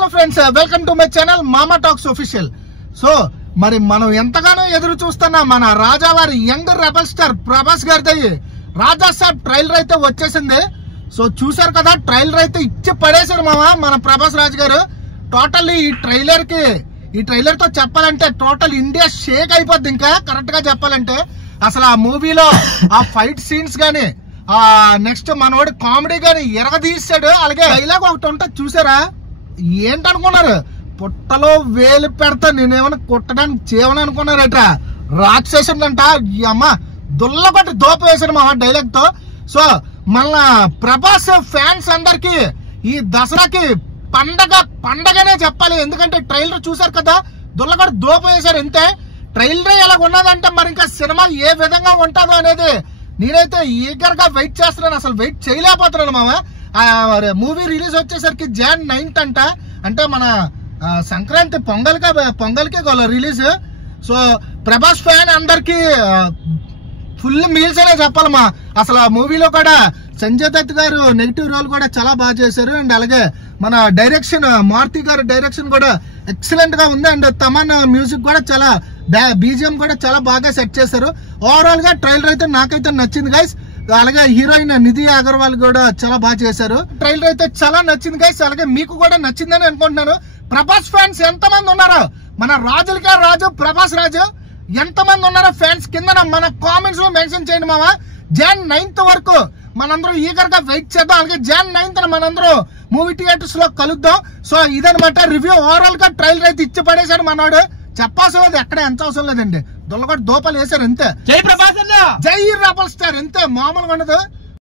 Hello friends, welcome to my channel మామా talks official. So మరి మనం ఎంతగానో ఎదురు చూస్తున్నా మన రాజావారి యంగ్ రెబల్ స్టార్ ప్రభాస్ గారిది రాజా సాబ్ ట్రైలర్ అయితే వచ్చేసింది. సో చూసారు కదా, ట్రైలర్ అయితే ఇచ్చి పడేశారు మన ప్రభాస్ రాజు గారు. టోటల్ ఈ ట్రైలర్ తో చెప్పాలంటే టోటల్ ఇండియా షేక్ అయిపోద్ది. ఇంకా కరెక్ట్ గా చెప్పాలంటే అసలు ఆ మూవీలో ఆ ఫైట్ సీన్స్ గానీ, నెక్స్ట్ మనోడి కామెడీ గానీ ఎరగదీసాడు. అలాగే డైలాగ్ ఒకటి ఉంటుంది చూసారా, ఏంటనుకున్నారు? పుట్టలో వేలు పెడతా నేనేమన్నా కుట్టడానికి చేయమని అనుకున్నారట. రాక్షసుడంట అమ్మ దుల్ల కొట్టి దోప వేశారు మా డైలాగ్ తో. సో మళ్ళా ప్రభాస్ ఫ్యాన్స్ అందరికి ఈ దసరాకి పండగనే చెప్పాలి. ఎందుకంటే ట్రైలర్ చూసారు కదా, దుల్లగొట్టి దోప వేశారు. అంతే ట్రైలర్ ఎలా ఉన్నదంటే మరి ఇంకా సినిమా ఏ విధంగా ఉంటుందో అనేది నేనైతే ఈగర్ గా వెయిట్ చేస్తున్నాను. అసలు వెయిట్ చేయలేకపోతున్నాను మామ. మూవీ రిలీజ్ వచ్చేసరికి Jan 9th అంట, అంటే మన సంక్రాంతి పొంగల్కే రిలీజ్. సో ప్రభాస్ ఫ్యాన్ అందరికి ఫుల్ మీల్స్ అనే చెప్పాలమ్మా. అసలు ఆ మూవీలో కూడా సంజయ్ దత్ గారు నెగిటివ్ రోల్ కూడా చాలా బాగా చేశారు. అండ్ అలాగే మన డైరెక్షన్ మారుతి గారు డైరెక్షన్ కూడా ఎక్సలెంట్ గా ఉంది. అండ్ తమన్ మ్యూజిక్ కూడా చాలా బీజిఎం కూడా చాలా బాగా సెట్ చేశారు. ఓవరాల్ గా ట్రైలర్ అయితే నాకైతే నచ్చింది గైస్. అలాగే హీరోయిన్ నిధి అగర్వాల్ కూడా చాలా బాగా చేశారు. ట్రైలర్ అయితే చాలా నచ్చింది గైస్. అలాగే మీకు కూడా నచ్చిందని అనుకుంటున్నాను. ప్రభాస్ ఫ్యాన్స్ ఎంతమంది ఉన్నారో, మన రాజులకే రాజు ప్రభాస్ రాజు ఎంతమంది ఉన్నారో ఫ్యాన్స్ కింద మన కామెంట్స్ లో మెన్షన్ చేయండి మామ. Jan 9th వరకు మనందరం ఈగర్ గా వెయిట్ చేద్దాం. అలాగే Jan 9th మనందరం మూవీ థియేటర్స్ లో కలుద్దాం. సో ఇదనమాట రివ్యూ. ఓవరాల్ గా ట్రైలర్ అయితే ఇచ్చి పడేశాడు మనోడు. చెప్పాల్సిన లేదు, ఎక్కడ ఎంత అవసరం లేదండి. దుల్లగొట్టి దోపలు వేశారు అంతే. జై ప్రభాస్ అన్న, జై రెబల్ స్టార్, అంతే. మామూలుగా ఉండదు.